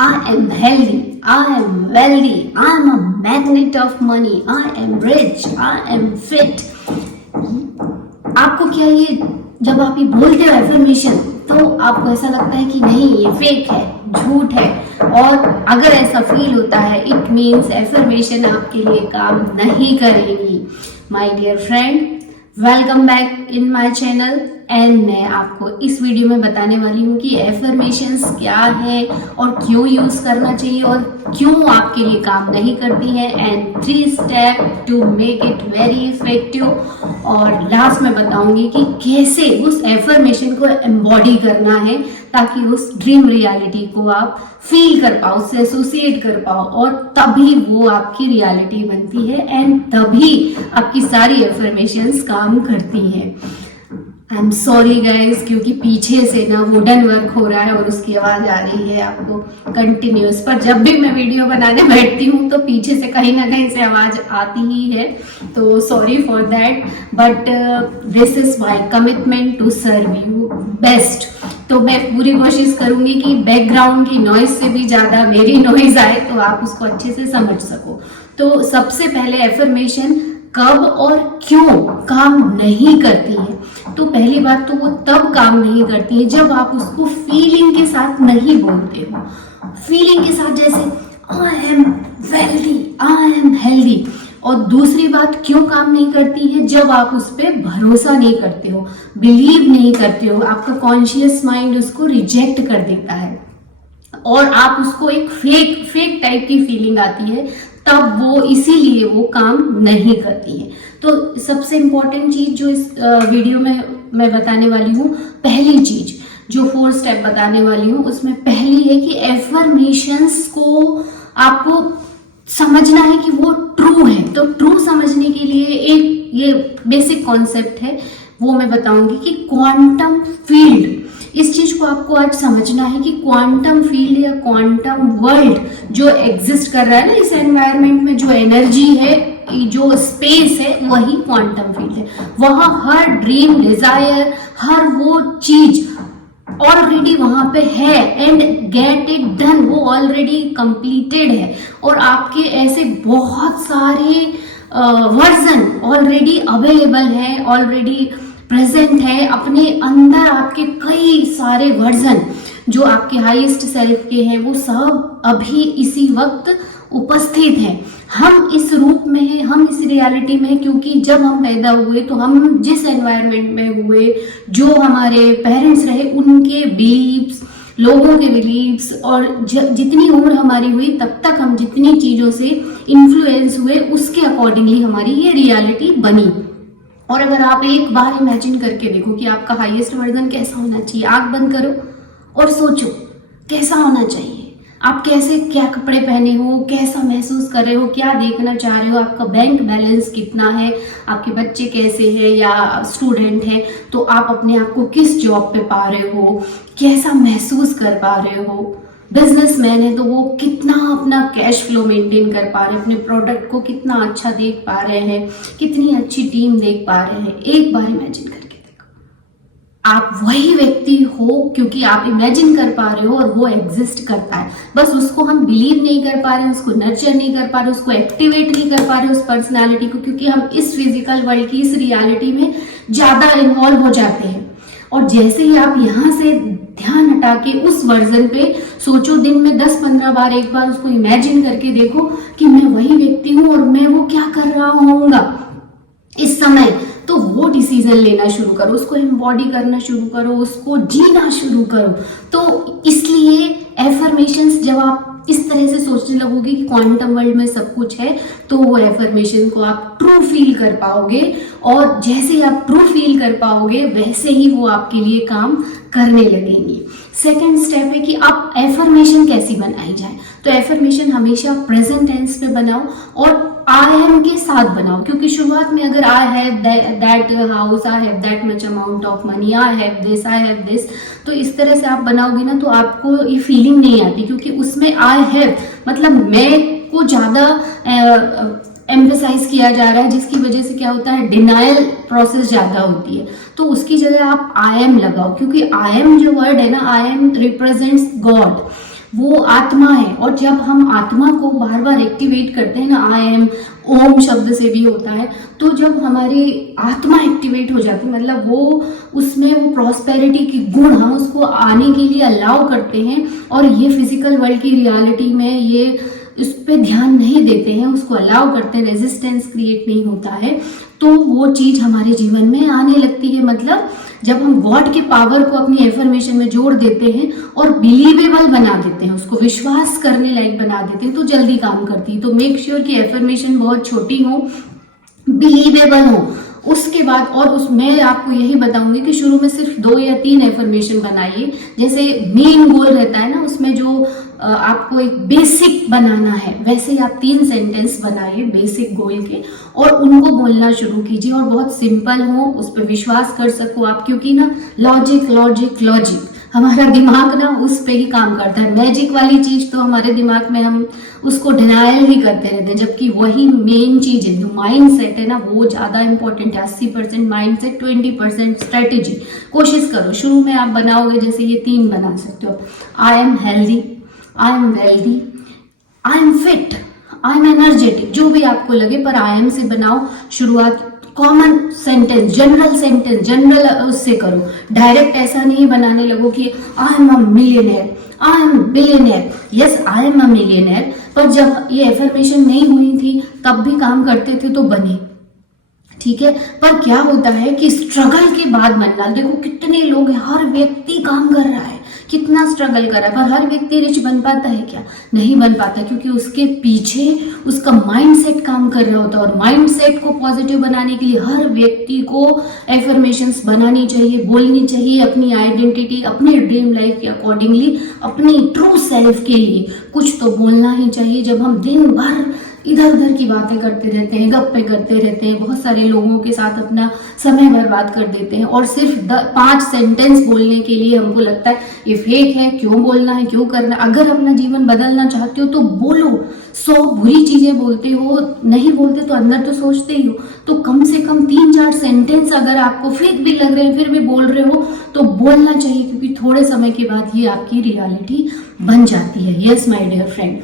I am healthy, I am wealthy, I am a magnet of money, I am rich, I am fit. आपको क्या ये जब आप ये बोलते हो एफर्मेशन तो आपको ऐसा लगता है कि नहीं ये फेक है, झूठ है, और अगर ऐसा फील होता है इट मीन्स एफर्मेशन आपके लिए काम नहीं करेगी। My dear friend, welcome back in my channel and मैं आपको इस वीडियो में बताने वाली हूँ कि एफर्मेशंस क्या है और क्यों यूज करना चाहिए और क्यों आपके लिए काम नहीं करती है, and 3 step to make it very effective. और लास्ट में बताऊंगी कि कैसे उस एफर्मेशन को एम्बॉडी करना है ताकि उस ड्रीम रियलिटी को आप फील कर पाओ, उससे एसोसिएट कर पाओ, और तभी वो आपकी रियलिटी बनती है एंड तभी आपकी सारी एफर्मेशंस काम करती हैं। आई एम सॉरी गाइज, क्योंकि पीछे से ना वुडन वर्क हो रहा है और उसकी आवाज आ रही है आपको कंटिन्यूस, पर जब भी मैं वीडियो बनाने बैठती हूँ तो पीछे से कहीं ना कहीं से आवाज आती ही है, तो sorry for that, but this is my commitment to serve you best. तो मैं पूरी कोशिश करूंगी कि बैकग्राउंड की नॉइज से भी ज्यादा मेरी नॉइज आए तो आप उसको अच्छे से समझ सको। तो सबसे पहले एफर्मेशन कब और क्यों काम नहीं करती है। तो पहली बात तो वो तब काम नहीं करती है जब आप उसको फीलिंग के साथ नहीं बोलते हो। फीलिंग के साथ जैसे I M wealthy, I am healthy. और दूसरी बात क्यों काम नहीं करती है, जब आप उस पर भरोसा नहीं करते हो, बिलीव नहीं करते हो, आपका कॉन्शियस माइंड उसको रिजेक्ट कर देता है और आप उसको एक फेक टाइप की फीलिंग आती है, तब वो इसीलिए वो काम नहीं करती है। तो सबसे इंपॉर्टेंट चीज जो इस वीडियो में मैं बताने वाली हूँ, पहली चीज जो 4 स्टेप बताने वाली हूँ उसमें पहली है कि एफर्मेशंस को आपको समझना है कि वो ट्रू है। तो ट्रू समझने के लिए एक ये बेसिक कॉन्सेप्ट है, वो मैं बताऊंगी कि क्वांटम फील्ड। इस चीज को आपको आज समझना है कि क्वांटम फील्ड या क्वांटम वर्ल्ड जो एग्जिस्ट कर रहा है ना इस एनवायरनमेंट में, जो एनर्जी है, जो स्पेस है, वही क्वांटम फील्ड है। वहां हर ड्रीम, डिजायर, हर वो चीज ऑलरेडी वहां पे है एंड गेट इट डन, वो ऑलरेडी कंप्लीटेड है। और आपके ऐसे बहुत सारे वर्जन ऑलरेडी अवेलेबल है, ऑलरेडी प्रेजेंट है अपने अंदर। आपके कई सारे वर्जन जो आपके हाईएस्ट सेल्फ के हैं वो सब अभी इसी वक्त उपस्थित हैं। हम इस रूप में हैं, हम इस रियलिटी में हैं, क्योंकि जब हम पैदा हुए तो हम जिस एनवायरनमेंट में हुए, जो हमारे पेरेंट्स रहे, उनके बिलीव्स, लोगों के बिलीव्स, और जितनी उम्र हमारी हुई तब तक हम जितनी चीजों से इन्फ्लुएंस हुए उसके अकॉर्डिंगली हमारी ये रियलिटी बनी। और अगर आप एक बार इमेजिन करके देखो कि आपका हाईएस्ट वर्जन कैसा होना चाहिए, आंख बंद करो और सोचो कैसा होना चाहिए, आप कैसे, क्या कपड़े पहने हो, कैसा महसूस कर रहे हो, क्या देखना चाह रहे हो, आपका बैंक बैलेंस कितना है, आपके बच्चे कैसे हैं या स्टूडेंट हैं, तो आप अपने आप को किस जॉब पे पा रहे हो, कैसा महसूस कर पा रहे हो। बिजनेसमैन है तो वो कितना अपना कैश फ्लो मेंटेन कर पा रहे हैं, अपने प्रोडक्ट को कितना अच्छा देख पा रहे हैं, कितनी अच्छी टीम देख पा रहे हैं। एक बार इमेजिन करके देखो, आप वही व्यक्ति हो क्योंकि आप इमेजिन कर पा रहे हो और वो एग्जिस्ट करता है, बस उसको हम बिलीव नहीं कर पा रहे हैं, उसको नर्चर नहीं कर पा रहे, उसको एक्टिवेट नहीं कर पा रहे उस पर्सनैलिटी को, क्योंकि हम इस फिजिकल वर्ल्ड की इस रियलिटी में ज्यादा इन्वॉल्व हो जाते हैं। और जैसे ही आप यहाँ से ध्यान हटा के उस वर्जन पे सोचो, दिन में 10-15 बार एक बार उसको इमेजिन करके देखो कि मैं वही व्यक्ति हूं और मैं वो क्या कर रहा होऊंगा इस समय, तो वो डिसीजन लेना शुरू करो, उसको एम्बॉडी करना शुरू करो, उसको जीना शुरू करो। तो इसलिए एफर्मेशंस जब आप इस तरह से सोचने लगोगे कि क्वांटम वर्ल्ड में सब कुछ है, तो वो एफर्मेशन को आप ट्रू फील कर पाओगे, और जैसे ही आप ट्रू फील कर पाओगे वैसे ही वो आपके लिए काम करने लगेंगी। सेकेंड स्टेप है कि आप एफर्मेशन कैसी बनाई जाए। तो एफर्मेशन हमेशा प्रेजेंट टेंस पे बनाओ और आई एम के साथ बनाओ, क्योंकि शुरुआत में अगर आई have that house, I have that much amount of money, I have this, तो इस तरह से आप बनाओगे ना तो आपको ये फीलिंग नहीं आती, क्योंकि उसमें आई हैव मतलब मैं को ज्यादा एम्फेसाइज किया जा रहा है, जिसकी वजह से क्या होता है, डिनायल प्रोसेस ज्यादा होती है। तो उसकी जगह आप आई एम लगाओ, क्योंकि आई एम जो वर्ड है ना, आई एम रिप्रेजेंट्स गॉड। वो आत्मा है। और जब हम आत्मा को बार बार एक्टिवेट करते हैं ना, आई एम, ओम शब्द से भी होता है, तो जब हमारी आत्मा एक्टिवेट हो जाती है, मतलब वो उसमें वो प्रॉस्पेरिटी की गुण हम उसको आने के लिए अलाउ करते हैं, और ये फिजिकल वर्ल्ड की रियलिटी में ये इस पे ध्यान नहीं देते हैं, उसको अलाउ करते हैं, रेजिस्टेंस क्रिएट नहीं होता है, तो वो चीज हमारे जीवन में आने लगती है। मतलब जब हम गॉड के पावर को अपनी एफर्मेशन में जोड़ देते हैं और बिलीवेबल बना देते हैं, उसको विश्वास करने लायक बना देते हैं, तो जल्दी काम करती है। तो मेक श्योर कि एफर्मेशन बहुत छोटी हो, बिलीवेबल हो। उसके बाद और मैं आपको यही बताऊंगी कि शुरू में सिर्फ 2 या 3 एफर्मेशन बनाइए। जैसे मेन गोल रहता है ना, उसमें जो आपको एक बेसिक बनाना है, वैसे ही आप 3 सेंटेंस बनाइए बेसिक गोल के, और उनको बोलना शुरू कीजिए, और बहुत सिंपल हो, उस पर विश्वास कर सको आप, क्योंकि ना लॉजिक लॉजिक लॉजिक, हमारा दिमाग ना उस पे ही काम करता है। मैजिक वाली चीज तो हमारे दिमाग में हम उसको डिनायल ही करते रहते हैं, जबकि वही मेन चीज है, जो माइंड सेट है ना, वो ज्यादा इंपॉर्टेंट है। 80% माइंड सेट, 20% स्ट्रेटेजी। कोशिश करो, शुरू में आप बनाओगे, जैसे ये 3 बना सकते हो, I am healthy, I am wealthy, I am fit, I am energetic, जो भी आपको लगे, पर आई एम से बनाओ शुरुआत। कॉमन सेंटेंस, जनरल उससे करो, डायरेक्ट ऐसा नहीं बनाने लगो कि I am a millionaire, I am billionaire. Yes, I am a millionaire, पर जब ये एफर्मेशन नहीं हुई थी तब भी काम करते थे तो बने, ठीक है। पर क्या होता है कि स्ट्रगल के बाद बनना, देखो कितने लोग हैं, हर व्यक्ति काम कर रहा है, कितना स्ट्रगल कर रहा है, पर हर व्यक्ति रिच बन पाता है क्या? नहीं बन पाता, क्योंकि उसके पीछे उसका माइंडसेट काम कर रहा होता है। और माइंडसेट को पॉजिटिव बनाने के लिए हर व्यक्ति को एफर्मेशंस बनानी चाहिए, बोलनी चाहिए, अपनी आइडेंटिटी, अपने ड्रीम लाइफ के अकॉर्डिंगली, अपनी ट्रू सेल्फ के लिए कुछ तो बोलना ही चाहिए। जब हम दिन भर इधर उधर की बातें करते रहते हैं, गप्पे करते रहते हैं, बहुत सारे लोगों के साथ अपना समय बर्बाद कर देते हैं, और सिर्फ 5 सेंटेंस बोलने के लिए हमको लगता है ये फेक है, क्यों बोलना है, क्यों करना है। अगर अपना जीवन बदलना चाहते हो तो बोलो। 100 बुरी चीजें बोलते हो, नहीं बोलते तो अंदर तो सोचते ही हो, तो कम से कम 3-4 सेंटेंस अगर आपको फेक भी लग रहे हैं फिर भी बोल रहे हो तो बोलना चाहिए, क्योंकि थोड़े समय के बाद ये आपकी रियलिटी बन जाती है। यस माय डियर फ्रेंड,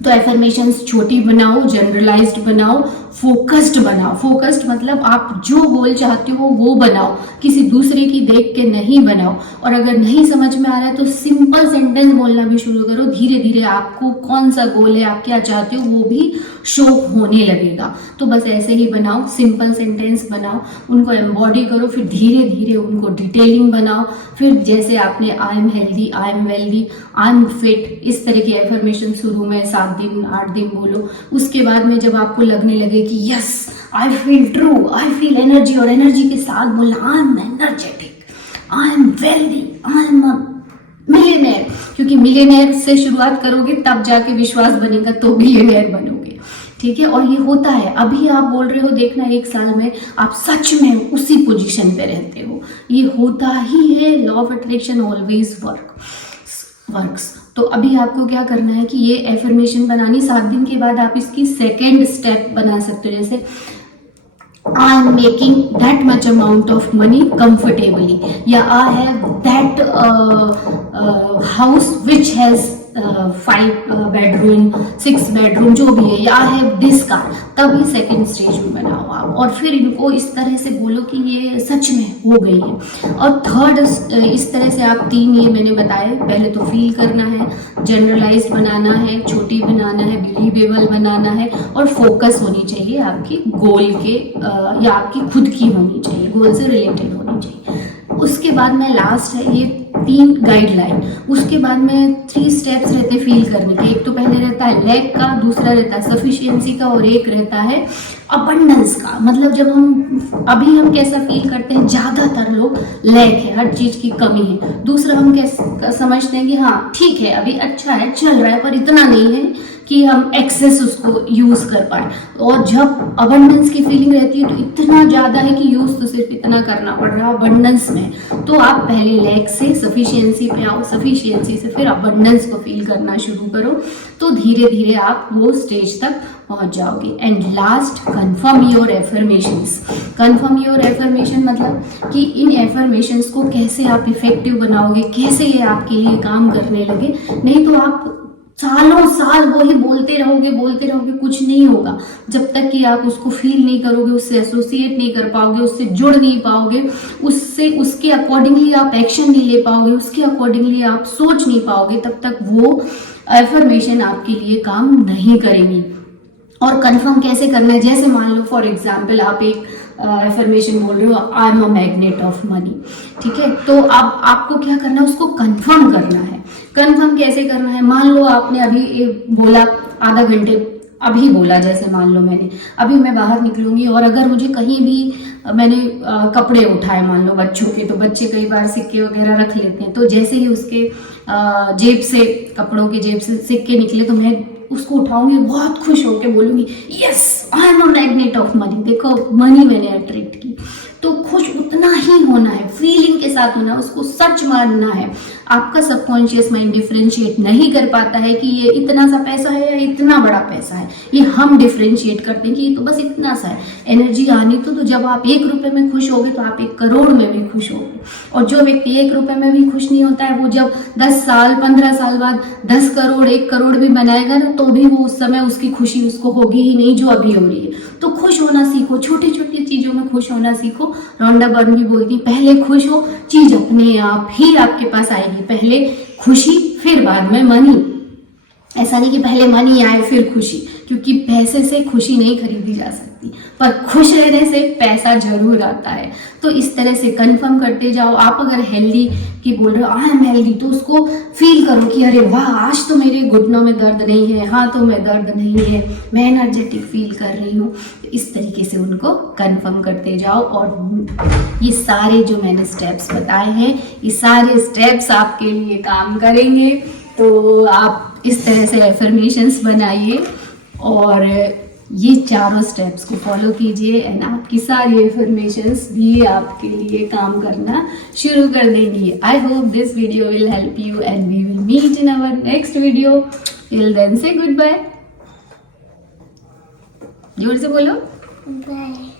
तो एफर्मेशंस छोटी बनाओ, जनरलाइज्ड बनाओ, फोकस्ड बनाओ। फोकस्ड मतलब आप जो गोल चाहते हो वो बनाओ, किसी दूसरे की देख के नहीं बनाओ। और अगर नहीं समझ में आ रहा है तो सिंपल सेंटेंस बोलना भी शुरू करो। धीरे धीरे आपको कौन सा गोल है, आप क्या चाहते हो, वो भी शो होने लगेगा। तो बस ऐसे ही बनाओ, सिंपल सेंटेंस बनाओ, उनको एम्बॉडी करो, फिर धीरे धीरे उनको डिटेलिंग बनाओ। फिर जैसे आपने I am healthy, I am wealthy, I am fit, इस तरह की एफर्मेशन शुरू में 7 दिन 8 दिन बोलो। उसके बाद में जब आपको लगने लगे कि yes I feel true, I feel energy, और एनर्जी के साथ बोलना I am energetic, I am wealthy, I am millionaire, क्योंकि मिलियनेयर से शुरुआत करोगे तब जाके विश्वास बनेगा तो बिलियनेयर बनोगे, ठीक है। और ये होता है, अभी आप बोल रहे हो, देखना 1 साल में आप सच में उसी पोजीशन पे रहते हो, ये होता ही है। Law of attraction always works. तो अभी आपको क्या करना है कि ये एफर्मेशन बनानी, 7 दिन के बाद आप इसकी सेकेंड स्टेप बना सकते हो। जैसे I am making that much amount of money comfortably, या I have that house which has 5 bedroom 6 bedroom, जो भी है, या आई हैव दिस कार। तभी सेकेंड स्टेज में बनाओ आप, और फिर इनको इस तरह से बोलो कि ये सच में हो गई है। और थर्ड, इस तरह से आप 3 ये मैंने बताए, पहले तो फील करना है, जनरलाइज बनाना है, छोटी बनाना है, बिलीवेबल बनाना है, और फोकस होनी चाहिए आपकी गोल के, या आपकी खुद की होनी चाहिए, गोल से रिलेटेड होनी चाहिए। उसके बाद में लास्ट है ये 3 गाइडलाइन। उसके बाद में 3 स्टेप्स रहते फील करने के। एक तो पहले रहता है लैक का, दूसरा रहता है सफिशिएंसी का, और एक रहता है अबंडेंस का। मतलब जब अभी हम कैसा फील करते हैं, ज्यादातर लोग लैक है, हर चीज की कमी है। दूसरा हम कैसा समझते हैं कि हाँ ठीक है, अभी अच्छा है, चल रहा है, पर इतना नहीं है, कि हम एक्सेस उसको यूज कर पाए। और जब अबंडेंस की फीलिंग रहती है तो इतना ज्यादा है कि यूज तो सिर्फ इतना करना पड़ रहा है अबंडेंस में, तो आप पहले लैक से सफिशिएंसी पे आओ, सफिशिएंसी से फिर अबंडेंस को फील करना शुरू करो, तो धीरे धीरे आप वो स्टेज तक पहुंच जाओगे। And last, confirm your affirmations. Confirm your affirmation मतलब कि इन एफर्मेशंस को कैसे आप इफेक्टिव बनाओगे, कैसे ये आपके लिए काम करने लगे। नहीं तो आप सालों साल वो ही बोलते रहोगे, कुछ नहीं होगा जब तक कि आप उसको फील नहीं करोगे, उससे एसोसिएट नहीं कर पाओगे, उससे जुड़ नहीं पाओगे, उससे उसके अकॉर्डिंगली आप एक्शन नहीं ले पाओगे, उसके अकॉर्डिंगली आप सोच नहीं पाओगे, तब तक वो एफर्मेशन आपके लिए काम नहीं करेंगी। और कंफर्म कैसे करना है, जैसे मान लो फॉर एग्जाम्पल आप एक एफर्मेशन बोल रहे हो, I am a magnet of money, ठीक है, तो अब आपको क्या करना है, उसको कंफर्म करना है। कंफर्म कैसे करना है, मान लो आपने अभी बोला आधा घंटे अभी बोला, जैसे मान लो मैंने अभी मैं बाहर निकलूंगी और अगर मुझे कहीं भी मैंने कपड़े उठाए मान लो बच्चों के, तो बच्चे कई बार सिक्के वगैरह रख लेते हैं, तो जैसे ही उसके जेब से, कपड़ों की जेब से सिक्के निकले तो मैं उसको उठाऊंगी, बहुत खुश होकर बोलूंगी yes I am a magnet of money, देखो मनी मैंने अट्रैक्ट की। तो खुश उतना ही होना है, फीलिंग के साथ होना है, उसको सच मानना है। आपका सबकॉन्शियस माइंड डिफरेंशिएट नहीं कर पाता है कि ये इतना सा पैसा है या इतना बड़ा पैसा है, ये हम डिफरेंशिएट करते हैं कि ये तो बस इतना सा है। एनर्जी आनी तो जब आप 1 रुपए में खुश होगे तो आप 1 करोड़ में भी खुश होगे। और जो व्यक्ति 1 रुपए में भी खुश नहीं होता है, वो जब 10 साल 15 साल बाद 10 करोड़ 1 करोड़ भी बनाएगा ना, तो भी वो उस समय उसकी खुशी उसको होगी ही नहीं जो अभी हो रही है। तो खुश होना सीखो, छोटी छोटी चीजों में खुश होना सीखो। रोंडा बर्न भी बोलती पहले खुश हो, चीज अपने आप ही आपके पास आएगी। पहले खुशी फिर बाद में मनी, ऐसा नहीं कि पहले मनी आए फिर खुशी, क्योंकि पैसे से खुशी नहीं खरीदी जा सकती, पर खुश रहने से पैसा जरूर आता है। तो इस तरह से कंफर्म करते जाओ। आप अगर हेल्दी की बोल रहे हो आई एम हेल्दी, तो उसको फील करो कि अरे वाह आज तो मेरे घुटनों में दर्द नहीं है, हाथों में दर्द नहीं है, मैं एनर्जेटिक फील कर रही हूँ। तो इस तरीके से उनको कंफर्म करते जाओ। और ये सारे जो मैंने स्टेप्स बताए हैं, ये सारे स्टेप्स आपके लिए काम करेंगे। तो आप इस तरह से एफर्मेशंस बनाइए और ये चारों स्टेप्स को फॉलो कीजिए एंड आपकी सारी एफर्मेशंस भी आपके लिए काम करना शुरू कर देंगी। I hope this video will help you and we will meet in our next video. Till then say good bye. जोर से बोलो बाय।